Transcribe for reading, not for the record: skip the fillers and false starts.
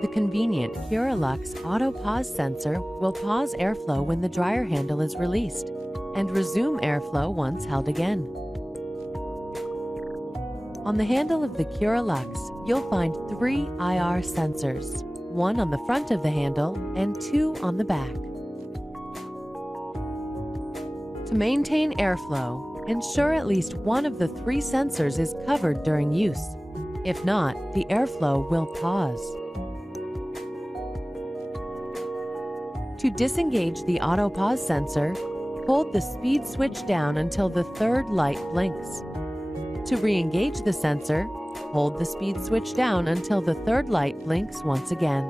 The convenient Cura LUXE Auto Pause sensor will pause airflow when the dryer handle is released and resume airflow once held again. On the handle of the Cura LUXE, you'll find 3 IR sensors, 1 on the front of the handle and 2 on the back. To maintain airflow, ensure at least one of the 3 sensors is covered during use. If not, the airflow will pause. To disengage the auto pause sensor, hold the speed switch down until the 3rd light blinks. To re-engage the sensor, hold the speed switch down until the 3rd light blinks once again.